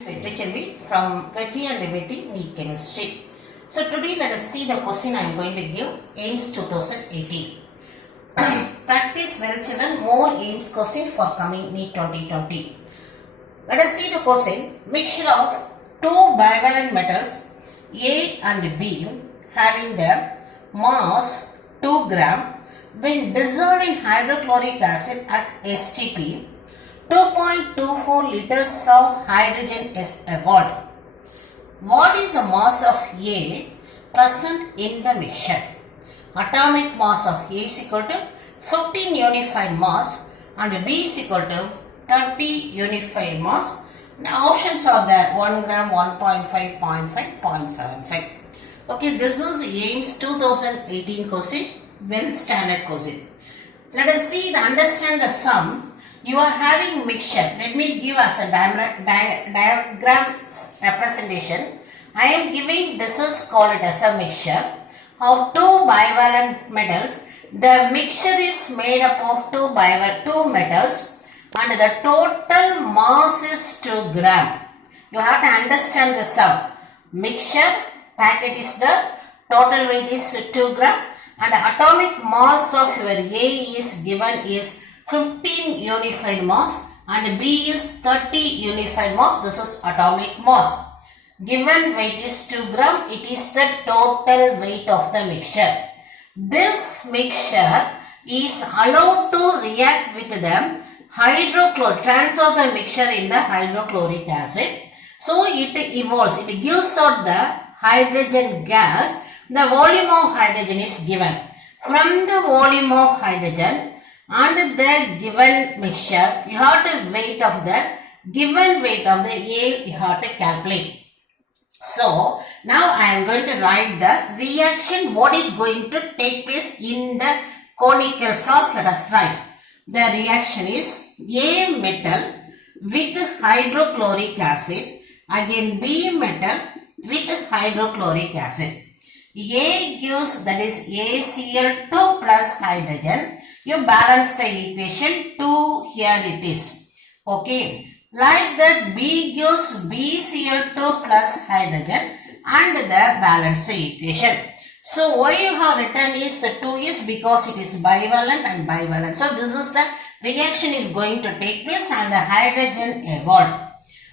Vetri from Vetri and Vetri Neat Chemistry. So today let us see the question I am going to give, AIMS 2018. Practice well children, more AIMS question for coming NEET 2020. Let us see the question. Mixture of two bivalent metals A and B having their mass 2 gram when dissolved in hydrochloric acid at STP 2.24 liters of hydrogen is evolved. What is the mass of A present in the mixture? Atomic mass of A is equal to 15 unified mass and B is equal to 30 unified mass. Now options are there: 1 gram, 1.5, 0.5, 0.75. Okay, this is AIMS 2018 question, well standard question. Let us see the understand the sum. You are having mixture. Let me give us a diagram representation. I am giving, this is called as a mixture of two bivalent metals. The mixture is made up of two metals and the total mass is 2 gram. You have to understand the sum. Mixture packet is the total weight is 2 gram and the atomic mass of your A is given is 15 unified mass and B is 30 unified mass. This is atomic mass. Given weight is 2 gram. It is the total weight of the mixture. This mixture is allowed to react with the transfer the mixture in the hydrochloric acid. So it evolves. It gives out the hydrogen gas. The volume of hydrogen is given. From the volume of hydrogen and the given mixture, you have to weight of the given weight of the A, you have to calculate. So now I am going to write the reaction, what is going to take place in the conical flask. Let us write. The reaction is A metal with hydrochloric acid again B metal with hydrochloric acid. A gives, that is ACl2 plus hydrogen. You balance the equation 2, here it is. Okay. Like that B gives BCl2 plus hydrogen and the balance the equation. So why you have written is the 2 is because it is bivalent and bivalent. So this is the reaction is going to take place and the hydrogen evolved.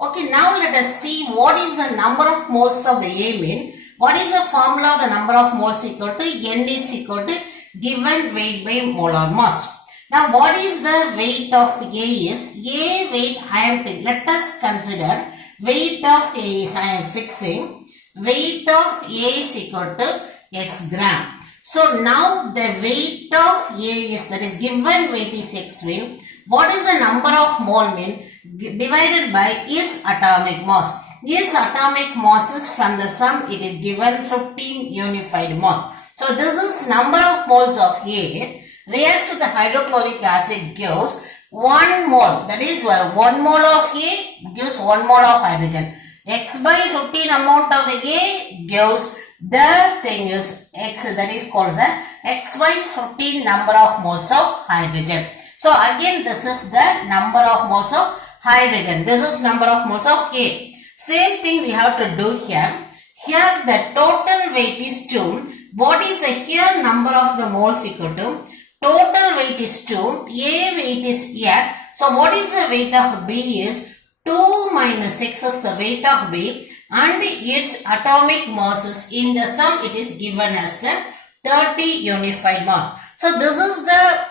Okay, now let us see what is the number of moles of the amine. What is the formula of the number of moles equal to N is equal to given weight by molar mass. Now what is the weight of A is, A weight I am taking, let us consider weight of A is, I am fixing, weight of A is equal to X gram. So now the weight of A is, that is given weight is X mean, what is the number of mole mean divided by its atomic mass. Its atomic mass is from the sum, it is given 15 unified mass. So this is number of moles of A reacts with the hydrochloric acid gives 1 mole, that is 1 mole of A gives 1 mole of hydrogen. X by 15 amount of the A gives the thing is X, that is called the X by 15 number of moles of hydrogen. So again this is the number of moles of hydrogen. This is number of moles of A. Same thing we have to do here. Here the total weight is 2. What is the here number of the moles equal to? Total weight is 2. A weight is here. So what is the weight of B is 2 minus X is the weight of B and its atomic mass is in the sum, it is given as the 30 unified mass. So this is the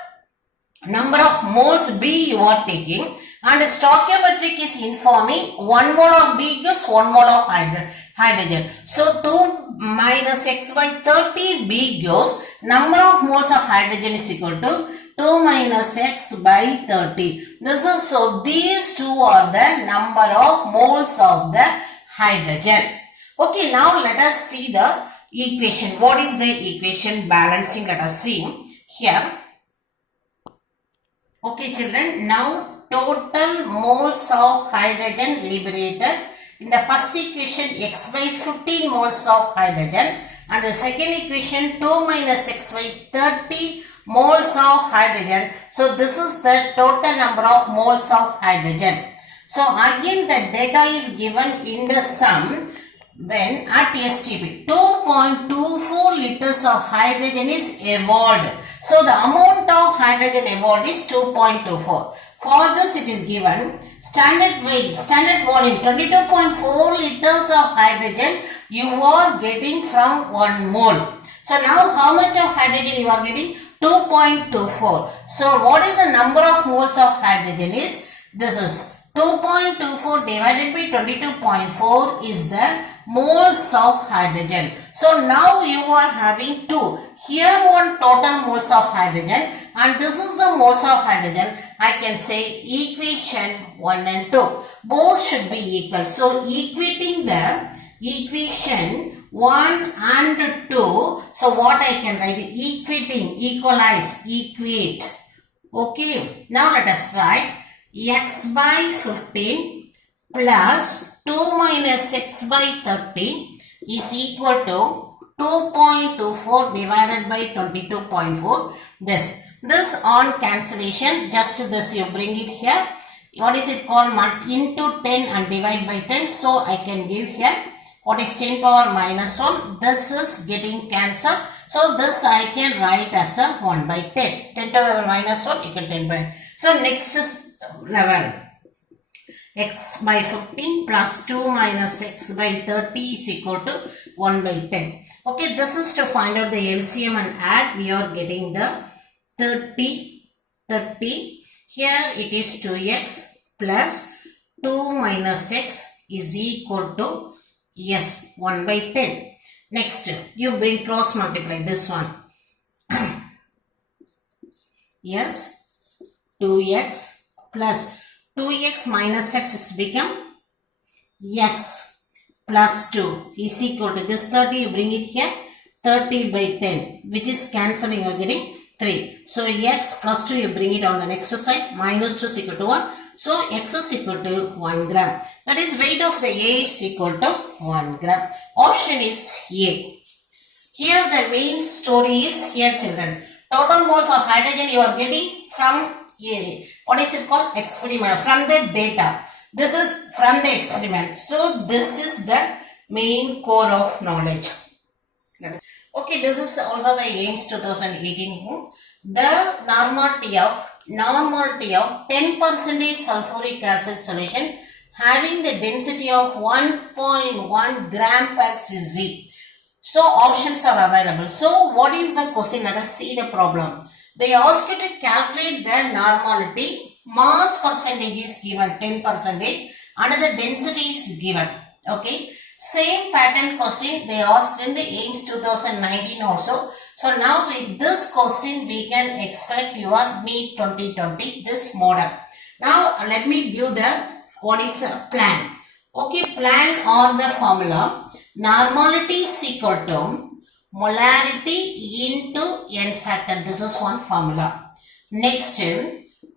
number of moles B you are taking and stoichiometric is informing 1 mole of B gives 1 mole of hydrogen. So 2 minus X by 30 B gives number of moles of hydrogen is equal to 2 minus X by 30. This is, so these two are the number of moles of the hydrogen. Okay, now let us see the equation. What is the equation balancing? Let us see here. Okay children, now total moles of hydrogen liberated. In the first equation X by 15 moles of hydrogen and the second equation 2 minus X by 30 moles of hydrogen. So this is the total number of moles of hydrogen. So again the data is given in the sum when at STP 2.24 liters of hydrogen is evolved. So the amount of hydrogen evolved is 2.24. For this it is given standard weight, standard volume 22.4 liters of hydrogen you are getting from 1 mole. So now how much of hydrogen you are getting? 2.24. So what is the number of moles of hydrogen is? This is 2.24 divided by 22.4 is the moles of hydrogen. So now you are having 2. Here one total moles of hydrogen and this is the moles of hydrogen. I can say equation 1 and 2. Both should be equal. So equating the equation 1 and 2. So what I can write? Equating, equalize, equate. Okay. Now let us write x by 15 plus 2 minus x by 30 is equal to 2.24 divided by 22.4. This on cancellation, just this you bring it here. What is it called? Into 10 and divide by 10. So I can give here what is 10 power minus 1. This is getting cancelled. So this I can write as a 1 by 10. 10 power minus 1 equal 10 by. So next is 11. X by 15 plus 2 minus x by 30 is equal to 1 by 10. Okay, this is to find out the LCM and add. We are getting the 30. Here it is 2x plus 2 minus x is equal to 1 by 10. Next, you bring cross multiply this one. 2x plus 2x minus x is become x plus 2 is equal to this 30. You bring it here 30 by 10, which is cancelling. You are getting 3. So x plus 2 you bring it on the next side. Minus 2 is equal to 1. So x is equal to 1 gram. That is weight of the A is equal to 1 gram. Option is A. Here the main story is here, children. Total moles of hydrogen you are getting from A. What is it called? Experiment. From the data. This is from the experiment. So this is the main core of knowledge. Okay, this is also the AIMS 2018. The normality of 10% sulfuric acid solution having the density of 1.1 gram per cc. So options are available. So what is the question? Let us see the problem. They ask you to calculate the normality. Mass percentage is given 10%. Another density is given. Okay. Same pattern question they asked in the AIMS 2019 also. So now with this question we can expect your NEET 2020 this model. Now let me give the what is a plan. Okay, plan or the formula. Normality is equal to molarity into n factor. This is one formula. Next,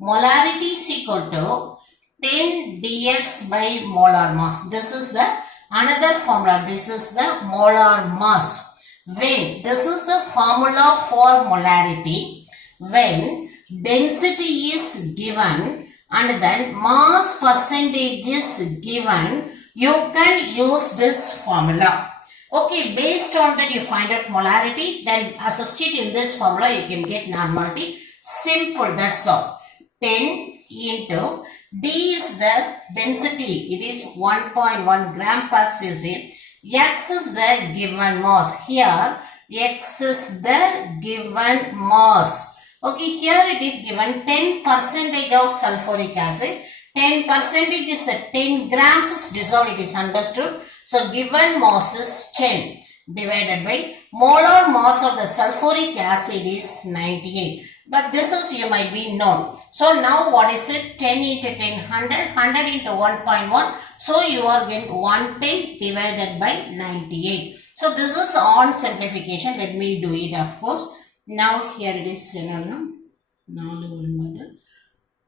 molarity is equal to 10 dx by molar mass. This is the another formula. This is the molar mass. When this is the formula for molarity, when density is given and then mass percentage is given, you can use this formula. Okay, based on that you find out molarity, then substitute in this formula you can get normality. Simple, that's all. 10 into D is the density, it is 1.1 gram per cc. X is the given mass. Here X is the given mass. Okay, here it is given 10% of sulfuric acid. 10% is 10 grams is dissolved, it is understood. So given mass is 10 divided by molar mass of the sulfuric acid is 98. But this is you might be known. So now what is it? 10 into 10, 100. 100 into 1.1. So you are getting 110 divided by 98. So this is on simplification. Let me do it of course. Now here it is.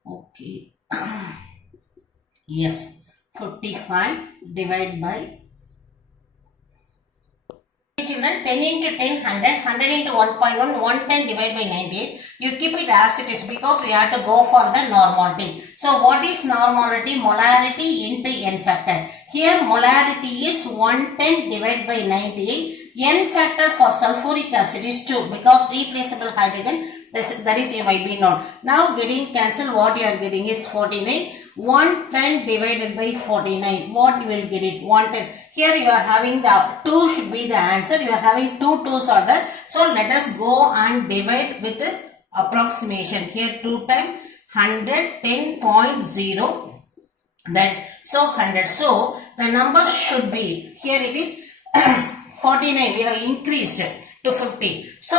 Okay. Yes. 45 divided by Children, 10 into 10, 100, 100 into 1.1, 110 divided by 98. You keep it as it is because we have to go for the normality. So what is normality? Molarity into n factor. Here molarity is 110 divided by 98. N factor for sulfuric acid is 2 because replaceable hydrogen, that is you might be known. Now getting cancelled, what you are getting is 49. 110 divided by 49. What you will get it? 110. Here you are having the 2 should be the answer. You are having 2 2s are there. So let us go and divide with the approximation. Here 2 times 100, 10.0. Then so 100. So the number should be, here it is 49. We have increased to 50. So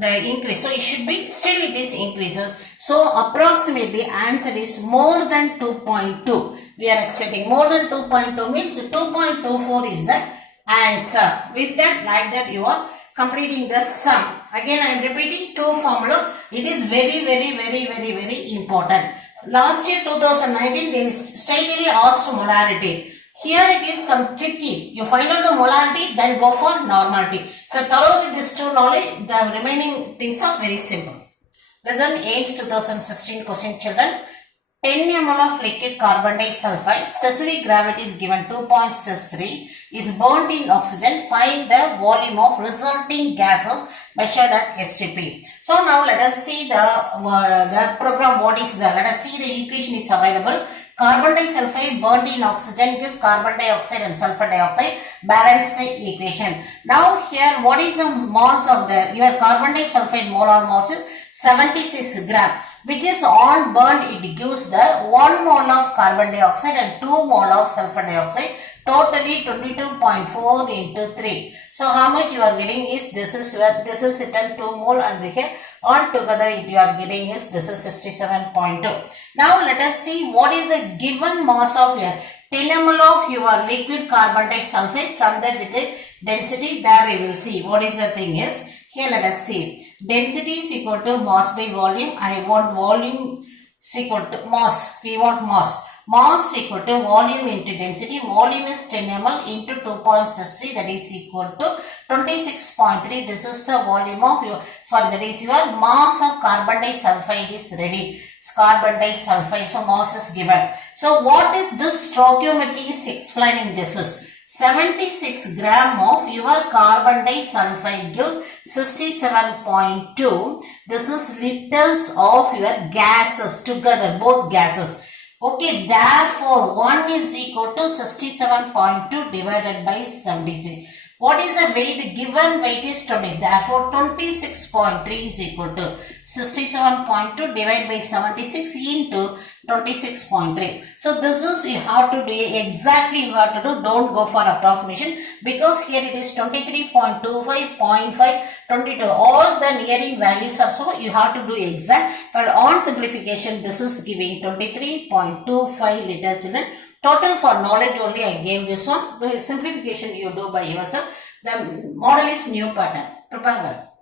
the increase. So it should be, still it is increases. So approximately answer is more than 2.2. We are expecting more than 2.2 means 2.24 is the answer. With that, like that you are completing the sum. Again I am repeating 2 formula. It is very important. Last year 2019 they straightly asked molarity. Here it is some tricky. You find out the molarity, then go for normality. If you are thorough with this 2 knowledge, the remaining things are very simple. Lesson 8 2016 question, children. 10 ml of liquid carbon disulfide, specific gravity is given 2.63, is burnt in oxygen. Find the volume of resulting gases measured at STP. So now let us see the program. What is there? Let us see the equation is available. Carbon disulfide burnt in oxygen gives carbon dioxide and sulfur dioxide. Balance the equation. Now here what is the mass of your carbon disulfide molar mass is 76 gram. Which is on burnt, it gives the 1 mole of carbon dioxide and 2 mole of sulfur dioxide, totally 22.4 into 3. So how much you are getting is, this is written 2 mole and here all together you are getting is, this is 67.2. Now let us see what is the given mass of your 10 ml of your liquid carbon disulfide. From that with the density, there we will see what is the thing is. Here let us see. Density is equal to mass by volume. I want volume is equal to mass. We want mass. Mass equal to volume into density. Volume is 10 ml into 2.63, that is equal to 26.3. This is the volume of your, that is your mass of carbon disulfide is ready. Carbon disulfide, so mass is given. So what is this stoichiometry is explaining? This is 76 gram of your carbon disulfide gives 67.2. This is liters of your gases together, both gases. Okay, therefore 1 is equal to 67.2 divided by 76. What is the weight? Given weight is 20. Therefore 26.3 is equal to 67.2 divided by 76 into 26.3. So this is, you have to do exactly, you have to do, don't go for approximation, because here it is 23.25, 0.5, 22, all the nearing values are, so you have to do exact. But on simplification, this is giving 23.25 liters, children. Total for knowledge only I gave this one. The simplification you do by yourself. The model is new pattern. Prepare well.